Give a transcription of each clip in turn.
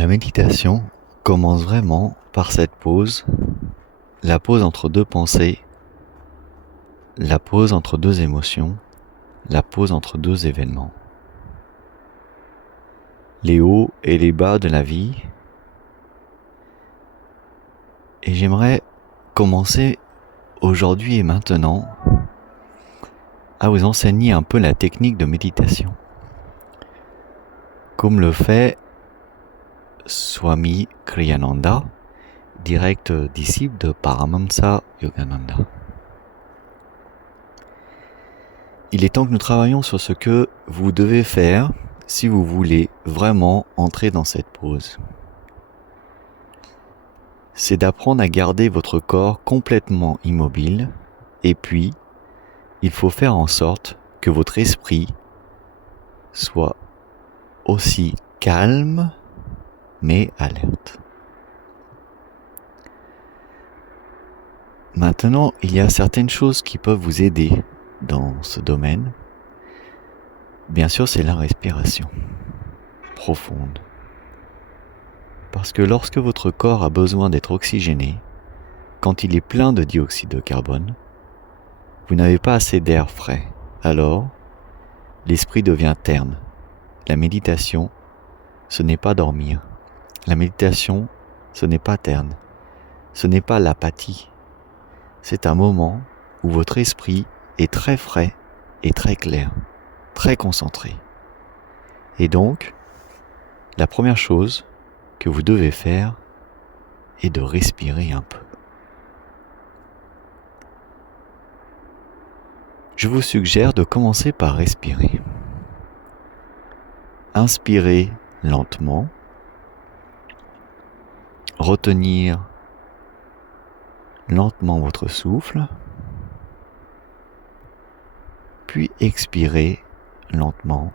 La méditation commence vraiment par cette pause, la pause entre deux pensées, la pause entre deux émotions, la pause entre deux événements. Les hauts et les bas de la vie. Et j'aimerais commencer aujourd'hui et maintenant à vous enseigner un peu la technique de méditation, comme le fait Swami Kriyananda, direct disciple de Paramahansa Yogananda. Il est temps que nous travaillions sur ce que vous devez faire si vous voulez vraiment entrer dans cette pause. C'est d'apprendre à garder votre corps complètement immobile et puis il faut faire en sorte que votre esprit soit aussi calme mais alerte. Maintenant, il y a certaines choses qui peuvent vous aider dans ce domaine. Bien sûr, c'est la respiration profonde. Parce que lorsque votre corps a besoin d'être oxygéné, quand il est plein de dioxyde de carbone, vous n'avez pas assez d'air frais. Alors, l'esprit devient terne. La méditation, ce n'est pas dormir. La méditation, ce n'est pas terne. Ce n'est pas l'apathie. C'est un moment où votre esprit est très frais et très clair, très concentré. Et donc, la première chose que vous devez faire est de respirer un peu. Je vous suggère de commencer par respirer. Inspirez lentement. Retenir lentement votre souffle. Puis expirez lentement.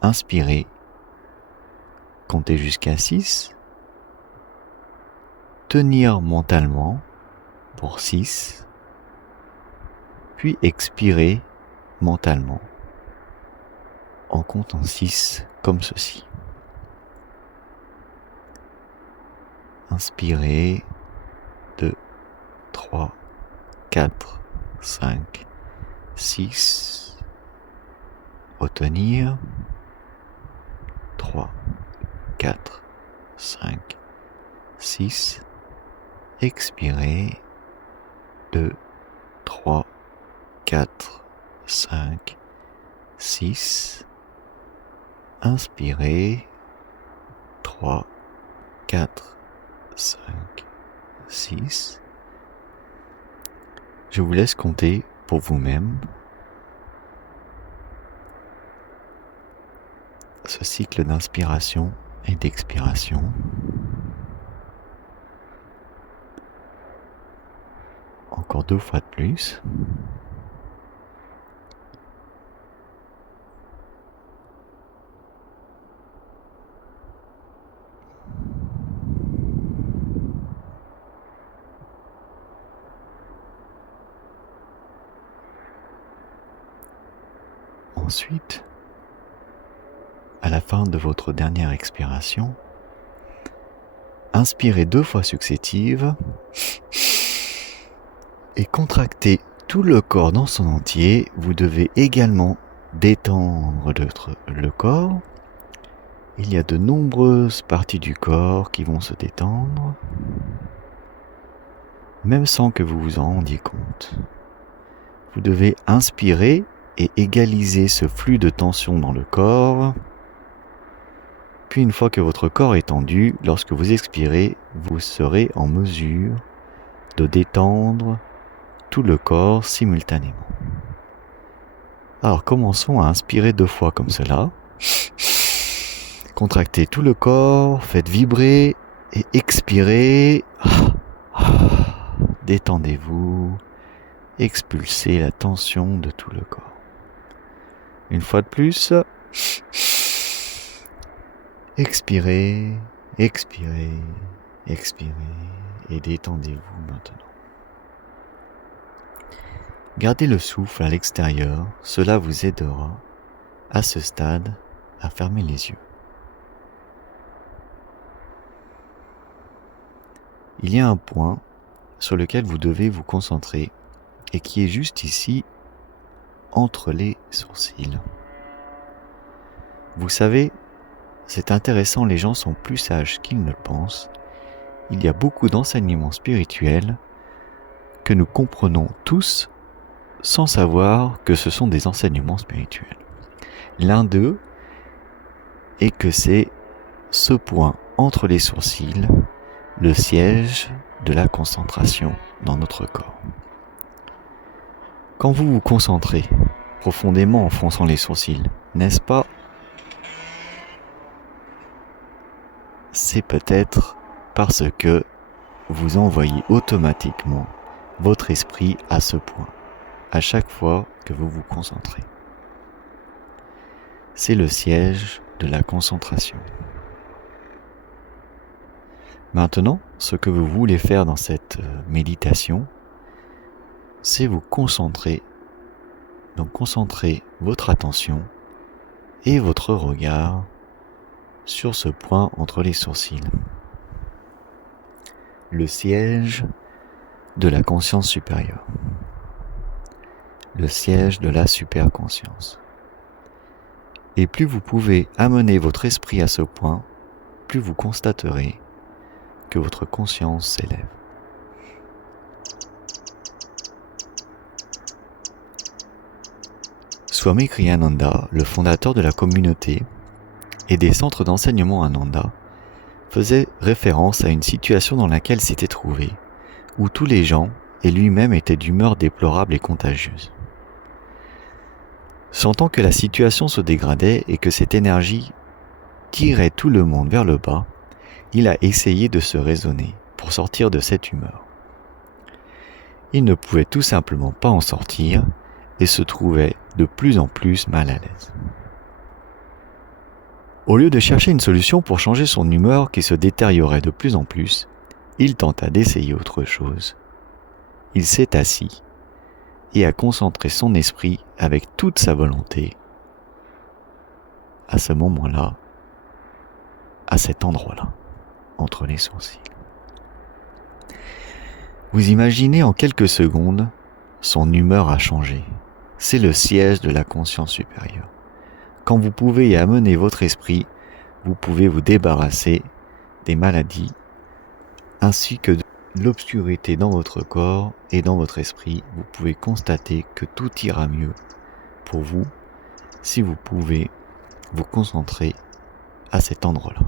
Inspirez. Comptez jusqu'à 6. Tenir mentalement pour 6. Puis expirez mentalement en comptant 6 comme ceci. Inspirez 2, 3, 4, 5, 6. Retenir 3, 4, 5, 6. Expirez 2, 3, 4, 5, 6. Inspirez 3, 4, 5, 6. Je vous laisse compter pour vous-même ce cycle d'inspiration et d'expiration. Encore 2 fois de plus. Ensuite, à la fin de votre dernière expiration, inspirez 2 fois successives et contractez tout le corps dans son entier. Vous devez également détendre le corps. Il y a de nombreuses parties du corps qui vont se détendre, même sans que vous vous en rendiez compte. Vous devez inspirer et égaliser ce flux de tension dans le corps. Puis une fois que votre corps est tendu, lorsque vous expirez, vous serez en mesure de détendre tout le corps simultanément. Alors commençons à inspirer 2 fois comme cela. Contractez tout le corps, faites vibrer et expirez. Détendez-vous, expulsez la tension de tout le corps. Une fois de plus, expirez, expirez, expirez et détendez-vous maintenant. Gardez le souffle à l'extérieur, cela vous aidera à ce stade, à fermer les yeux. Il y a un point sur lequel vous devez vous concentrer et qui est juste ici, entre les sourcils. Vous savez, c'est intéressant, les gens sont plus sages qu'ils ne le pensent. Il y a beaucoup d'enseignements spirituels que nous comprenons tous sans savoir que ce sont des enseignements spirituels. L'un d'eux est que c'est ce point entre les sourcils, le siège de la concentration dans notre corps. Quand vous vous concentrez profondément en fronçant les sourcils, n'est-ce pas? C'est peut-être parce que vous envoyez automatiquement votre esprit à ce point, à chaque fois que vous vous concentrez. C'est le siège de la concentration. Maintenant, ce que vous voulez faire dans cette méditation, c'est vous concentrer. Donc concentrez votre attention et votre regard sur ce point entre les sourcils. Le siège de la conscience supérieure. Le siège de la superconscience. Et plus vous pouvez amener votre esprit à ce point, plus vous constaterez que votre conscience s'élève. Swami Kriyananda, le fondateur de la communauté et des centres d'enseignement Ananda, faisait référence à une situation dans laquelle s'était trouvé, où tous les gens et lui-même étaient d'humeur déplorable et contagieuse. Sentant que la situation se dégradait et que cette énergie tirait tout le monde vers le bas, il a essayé de se raisonner pour sortir de cette humeur. Il ne pouvait tout simplement pas en sortir et se trouvait de plus en plus mal à l'aise. Au lieu de chercher une solution pour changer son humeur qui se détériorait de plus en plus, il tenta d'essayer autre chose. Il s'est assis et a concentré son esprit avec toute sa volonté à ce moment-là, à cet endroit-là, entre les sourcils. Vous imaginez en quelques secondes, son humeur a changé. C'est le siège de la conscience supérieure. Quand vous pouvez y amener votre esprit, vous pouvez vous débarrasser des maladies ainsi que de l'obscurité dans votre corps et dans votre esprit. Vous pouvez constater que tout ira mieux pour vous si vous pouvez vous concentrer à cet endroit-là.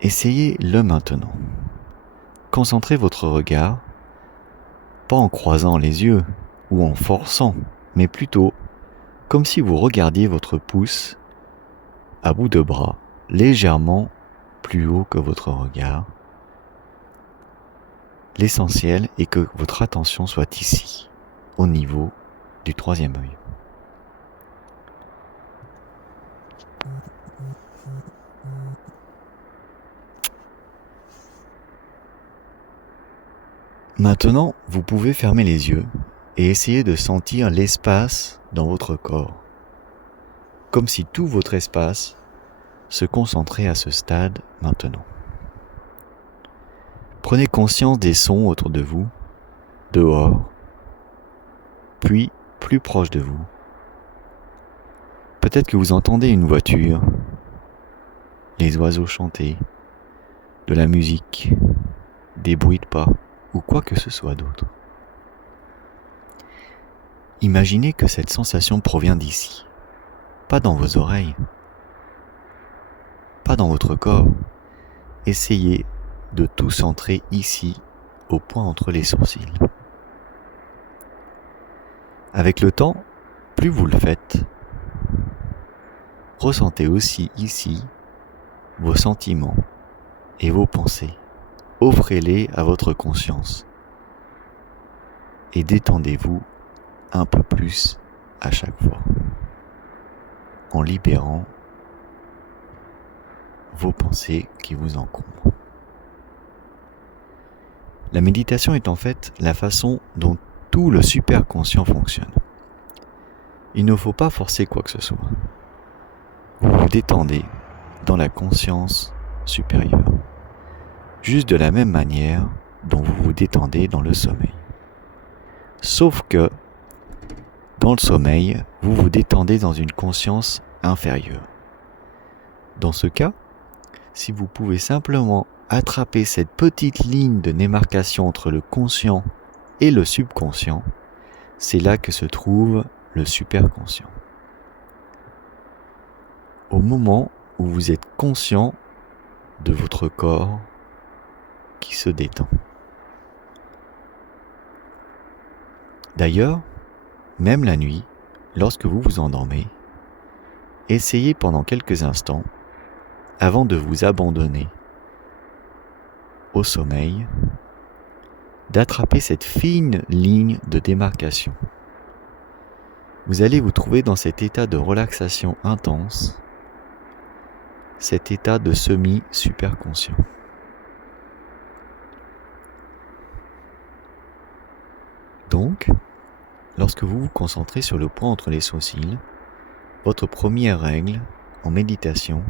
Essayez-le maintenant. Concentrez votre regard, pas en croisant les yeux ou en forçant, mais plutôt comme si vous regardiez votre pouce à bout de bras, légèrement plus haut que votre regard. L'essentiel est que votre attention soit ici, au niveau du troisième œil. Maintenant, vous pouvez fermer les yeux et essayer de sentir l'espace dans votre corps, comme si tout votre espace se concentrait à ce stade maintenant. Prenez conscience des sons autour de vous, dehors, puis plus proche de vous. Peut-être que vous entendez une voiture, les oiseaux chanter, de la musique, des bruits de pas ou quoi que ce soit d'autre. Imaginez que cette sensation provient d'ici, pas dans vos oreilles, pas dans votre corps. Essayez de tout centrer ici, au point entre les sourcils. Avec le temps, plus vous le faites, ressentez aussi ici vos sentiments et vos pensées. Offrez-les à votre conscience et détendez-vous un peu plus à chaque fois en libérant vos pensées qui vous encombrent. La méditation est en fait la façon dont tout le superconscient fonctionne. Il ne faut pas forcer quoi que ce soit. Vous vous détendez dans la conscience supérieure, juste de la même manière dont vous vous détendez dans le sommeil. Sauf que, dans le sommeil, vous vous détendez dans une conscience inférieure. Dans ce cas, si vous pouvez simplement attraper cette petite ligne de démarcation entre le conscient et le subconscient, c'est là que se trouve le superconscient. Au moment où vous êtes conscient de votre corps qui se détend. D'ailleurs, même la nuit, lorsque vous vous endormez, essayez pendant quelques instants, avant de vous abandonner au sommeil, d'attraper cette fine ligne de démarcation. Vous allez vous trouver dans cet état de relaxation intense, cet état de semi-superconscient. Donc, lorsque vous vous concentrez sur le point entre les sourcils, votre première règle en méditation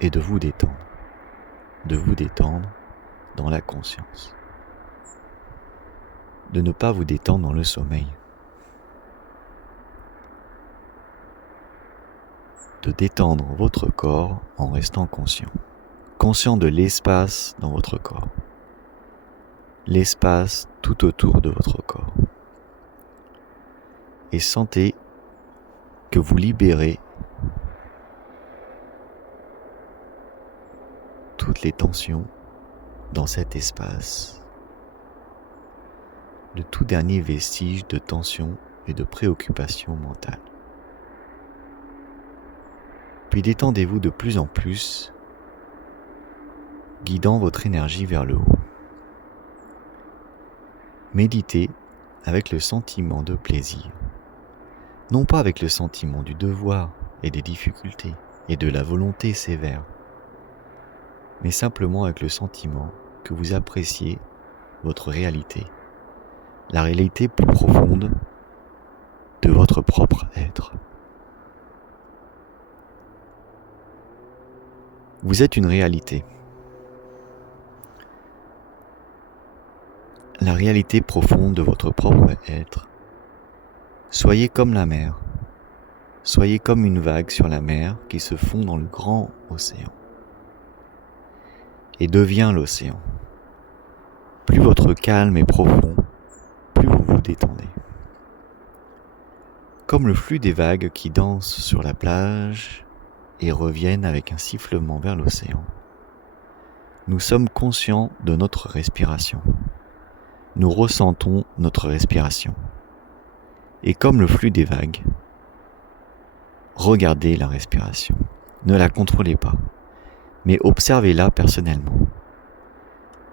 est de vous détendre dans la conscience, de ne pas vous détendre dans le sommeil, de détendre votre corps en restant conscient de l'espace dans votre corps, l'espace tout autour de votre corps, et sentez que vous libérez toutes les tensions dans cet espace, le tout dernier vestige de tension et de préoccupation mentale. Puis détendez-vous de plus en plus, guidant votre énergie vers le haut. Méditez avec le sentiment de plaisir, non pas avec le sentiment du devoir et des difficultés et de la volonté sévère, mais simplement avec le sentiment que vous appréciez votre réalité, la réalité plus profonde de votre propre être. Vous êtes une réalité. La réalité profonde de votre propre être. Soyez comme la mer. Soyez comme une vague sur la mer qui se fond dans le grand océan. Et devient l'océan. Plus votre calme est profond, plus vous vous détendez. Comme le flux des vagues qui dansent sur la plage et reviennent avec un sifflement vers l'océan, nous sommes conscients de notre respiration. Nous ressentons notre respiration. Et comme le flux des vagues, regardez la respiration. Ne la contrôlez pas, mais observez-la personnellement.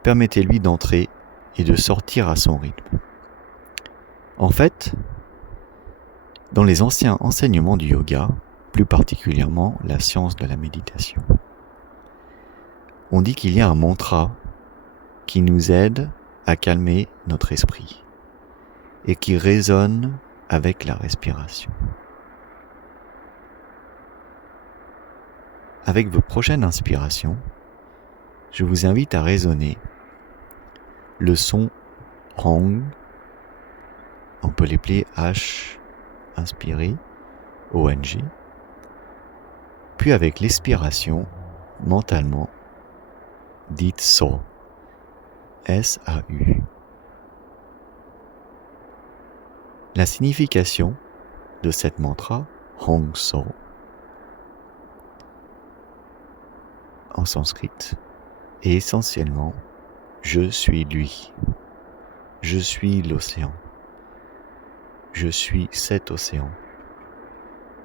Permettez-lui d'entrer et de sortir à son rythme. En fait, dans les anciens enseignements du yoga, plus particulièrement la science de la méditation, on dit qu'il y a un mantra qui nous aide à calmer notre esprit et qui résonne avec la respiration. Avec vos prochaines inspirations, je vous invite à résonner le son Hong, on peut l'appeler H inspiré, ONG, puis avec l'expiration, mentalement, dites So, S-A-U. La signification de cette mantra, Hong So, en sanskrit, est essentiellement je suis lui, je suis l'océan, je suis cet océan,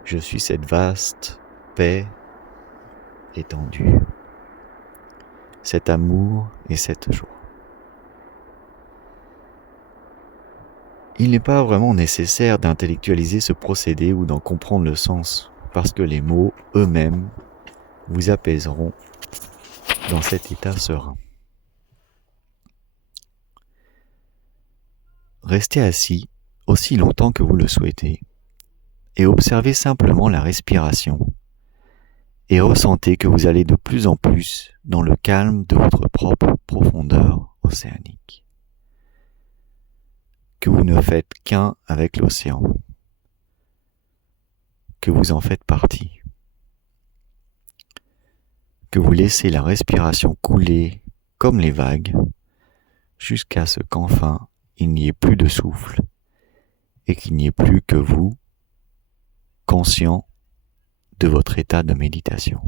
je suis cette vaste paix étendue, cet amour et cette joie. Il n'est pas vraiment nécessaire d'intellectualiser ce procédé ou d'en comprendre le sens, parce que les mots eux-mêmes vous apaiseront dans cet état serein. restez assis aussi longtemps que vous le souhaitez et observez simplement la respiration et ressentez que vous allez de plus en plus dans le calme de votre propre profondeur océanique, que vous ne faites qu'un avec l'océan, que vous en faites partie, que vous laissez la respiration couler comme les vagues jusqu'à ce qu'enfin il n'y ait plus de souffle et qu'il n'y ait plus que vous, conscient de votre état de méditation.